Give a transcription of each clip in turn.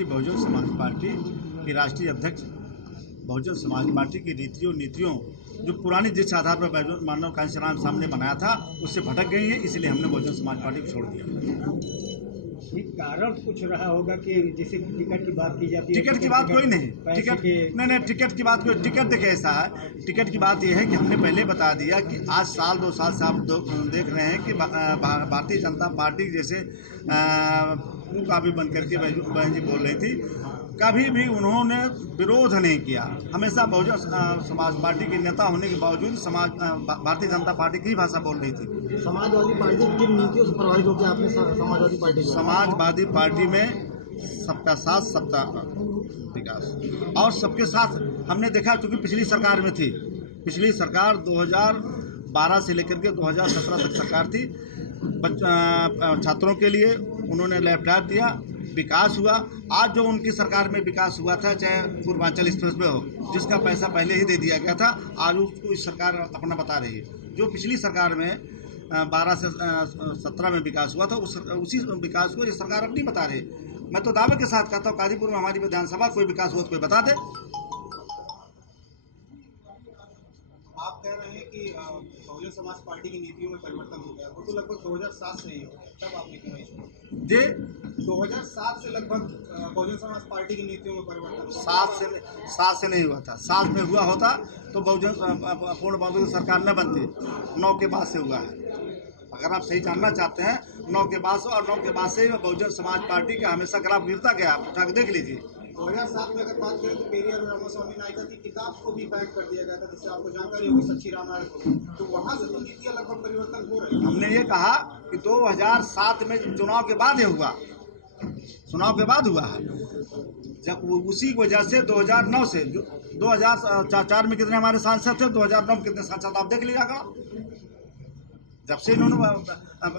कि बहुजन समाज पार्टी की राष्ट्रीय अध्यक्ष बहुजन समाज पार्टी की रीतियों नीतियों जो पुरानी जिस आधार पर मानव कांशीराम सामने बनाया था उससे भटक गई है, इसलिए हमने बहुजन समाज पार्टी को छोड़ दिया। एक कारण कुछ रहा होगा कि जैसे टिकट की बात की जाती है। टिकट की बात कोई नहीं, टिकट नहीं, टिकट की बात कोई, टिकट देखिए ऐसा है, टिकट की बात यह है कि हमने पहले बता दिया कि आज साल 2 साल से आप देख रहे हैं कि भारतीय जनता पार्टी जैसे का भी बन करके बहन जी बोल रही थी, कभी भी उन्होंने विरोध नहीं किया। हमेशा बहुजन समाज पार्टी के नेता होने के बावजूद भारतीय जनता पार्टी की भाषा बोल रही थी। समाजवादी पार्टी किन नीतियों से प्रभावित होकर आपने समाजवादी पार्टी समाजवादी पार्टी में सबका साथ सबका विकास और सबके साथ हमने देखा, क्योंकि पिछली सरकार में थी, पिछली सरकार 2012 से लेकर के 2017 तक सरकार थी। छात्रों के लिए उन्होंने लैपटॉप दिया, विकास हुआ। आज जो उनकी सरकार में विकास हुआ था, चाहे पूर्वांचल एक्सप्रेस वे हो, जिसका पैसा पहले ही दे दिया गया था, आज उसको इस सरकार अपना बता रही है। जो पिछली सरकार में 12 से 17 में विकास हुआ था, उसी विकास को ये सरकार अपनी बता रही है। मैं तो दावे के साथ कहता हूँ, कादीपुर में हमारी विधानसभा कोई विकास हो तो कोई बता दे। आप कह रहे हैं कि बहुजन समाज पार्टी की नीतियों में परिवर्तन हो गया, वो तो लगभग 2007 से ही हो, तब आपने क्यों नहीं छोड़ा? जे 2007 से लगभग बहुजन समाज पार्टी की नीतियों में परिवर्तन 7 से नहीं हुआ था। 7 में हुआ होता तो बहुजन पूर्ण बहुजन सरकार न बनती। 9 के बाद से हुआ है। अगर आप सही जानना चाहते हैं, 9 के बाद से, और 9 के बाद से बहुजन समाज पार्टी का हमेशा ग्राफ गिरता गया। आप उठा के देख लीजिए। 2007 में अगर बात करें तो पेरियार रामास्वामी नायकर की किताब को भी बैन कर दिया गया था, जिससे आपको जानकारी होगी, सच्ची रामायण को। तो वहाँ से तो नीतियाँ लगभग परिवर्तन हो रही है। हमने ये कहा कि 2007 में चुनाव के बाद ये हुआ, चुनाव के बाद हुआ है। जब उसी वजह से 2009 से 2004 में कितने हमारे सांसद थे, 2009 में कितने सांसद आप देख लीजिएगा। जब से इन्होंने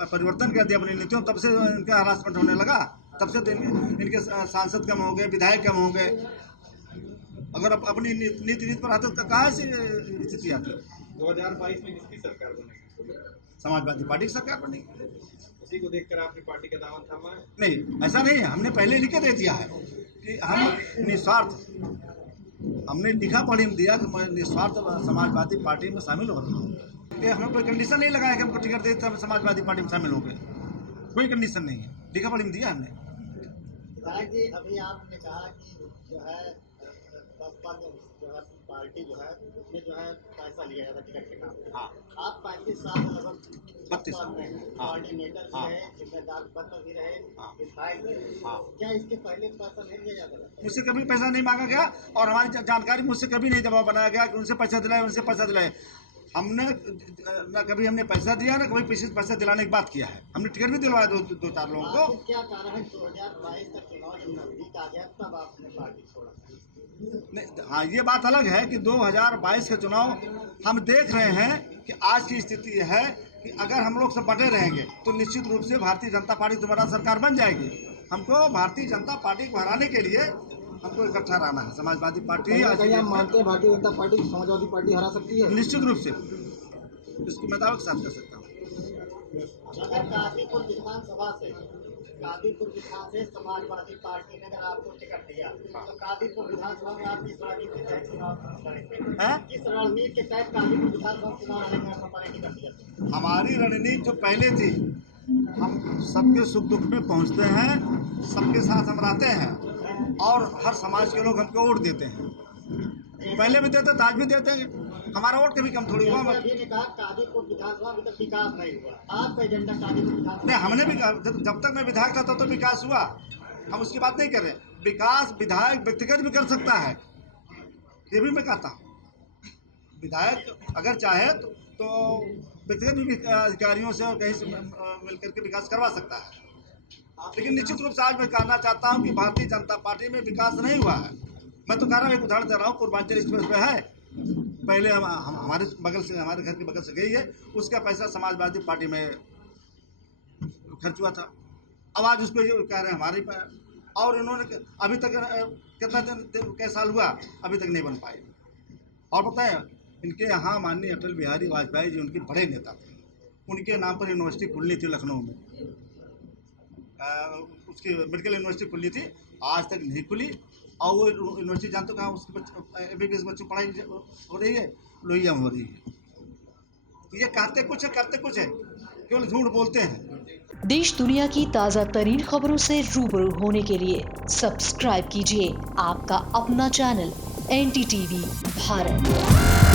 परिवर्तन कर दिया अपनी नीतियों, तब से इनका हरासमेंट होने लगा, तब से तो इनके सांसद कम हो गए, विधायक कम हो गए। अगर अपनी नीति पर आते तो कहाँ से स्थिति आती? 2022 में किसकी सरकार बनेगी? समाजवादी पार्टी की सरकार बनेगी। उसी को देखकर आपने पार्टी का दामन थामा है? नहीं, ऐसा नहीं है। हमने पहले लिख के दे दिया है कि हम निस्वार्थ, हमने लिखा पढ़ी में दिया कि मैं निस्वार्थ समाजवादी पार्टी में शामिल हो रहा हूँ। हमें कोई कंडीशन नहीं लगाया कि हमको टिकट देते हम समाजवादी पार्टी में शामिल हो गए, कोई कंडीशन नहीं है। लिखा पढ़ी में दिया हमने। जी अभी आपने कहा कि जो है बसपा जो है पार्टी जो है उसमें जो है पैसा लिया जाता टिकट के नाम पे। हाँ। आप 35 साल लगभग 32 साल कोऑर्डिनेटर भी रहे, जिम्मेदार पद भी रहे, विधायक भी रहे। क्या इसके पहले पैसा नहीं लिया जाता था? मुझसे कभी पैसा नहीं मांगा गया, और हमारी जानकारी मुझसे कभी नहीं दबाव बनाया गया कि उनसे पैसा दिलाए, उनसे पैसा दिलाए। हमने ना कभी हमने पैसा दिया, ना कभी पैसा दिलाने की बात किया है। हमने टिकट भी दिलवाया दो चार लोगों को। क्या कारण है 2022 का चुनाव जब नजदीक आ गया तब आपने पार्टी छोड़ा? नहीं, हाँ, ये बात अलग है कि 2022 के चुनाव हम देख रहे हैं कि आज की स्थिति है कि अगर हम लोग सब बटे रहेंगे तो निश्चित रूप से भारतीय जनता पार्टी दोबारा सरकार बन जाएगी। हमको भारतीय जनता पार्टी को हराने के लिए हमको इकट्ठा रहना है। समाजवादी पार्टी आप मानते हैं भारतीय जनता पार्टी समाजवादी पार्टी हरा सकती है? निश्चित रूप से, इसको मैं दावे के साथ कर सकता हूँ। अगर कादीपुर विधानसभा से समाजवादी पार्टी ने अगर आपको टिकट दिया तो कादीपुर विधानसभा में आप किस रणनीति के तहत चुनाव लड़ेंगे? किस रणनीति के तहत कादीपुर विधानसभा चुनाव लड़ेंगे? हमारी रणनीति जो पहले थी, हम सबके सुख दुख में पहुंचते हैं, सबके साथ हम रहते हैं, और हर समाज के लोग हमको वोट देते हैं। पहले भी देते थे, आज भी देते हैं। हमारा वोट कभी कम थोड़ी हुआ। अभी ने कहा कादीपुर विधानसभा में तो विकास नहीं हुआ, आपका एजेंडा कादीपुर विधानसभा नहीं, हमने भी जब तक मैं विधायक था तो विकास हुआ, हम उसकी बात नहीं कर रहे। विकास विधायक व्यक्तिगत भी कर सकता है, ये भी मैं कहता हूँ। विधायक अगर चाहे तो व्यक्तिगत भी अधिकारियों से और कहीं से मिलकर के विकास करवा सकता है। लेकिन निश्चित रूप से आज मैं कहना चाहता हूँ कि भारतीय जनता पार्टी में विकास नहीं हुआ है। मैं तो कह रहा हूँ, एक उदाहरण दे रहा हूँ, पूर्वांचल एक्सप्रेस वे है, पहले हमारे बगल से, हमारे घर के बगल से गई है, उसका पैसा समाजवादी पार्टी में खर्च हुआ था। अब आज उसको ये कह रहे हैं हमारे, और इन्होंने अभी तक कितना दिन कई साल हुआ, अभी तक नहीं बन पाए। और बताएं, इनके यहाँ माननीय अटल बिहारी वाजपेयी जी उनके बड़े नेता थे, उनके नाम पर यूनिवर्सिटी खुलनी थी लखनऊ में, उसकी मेडिकल यूनिवर्सिटी खुली थी, आज तक नहीं खुली। और वो यूनिवर्सिटी जानते हो कहाँ उसके MBBS बच्चों पढ़ाई हो रही है, लोहिया में हो रही है। ये कहते कुछ है करते कुछ है, केवल झूठ बोलते हैं। देश दुनिया की ताज़ा तरीन खबरों से रूबरू होने के लिए सब्सक्राइब कीजिए आपका अपना चैनल NDTV भारत।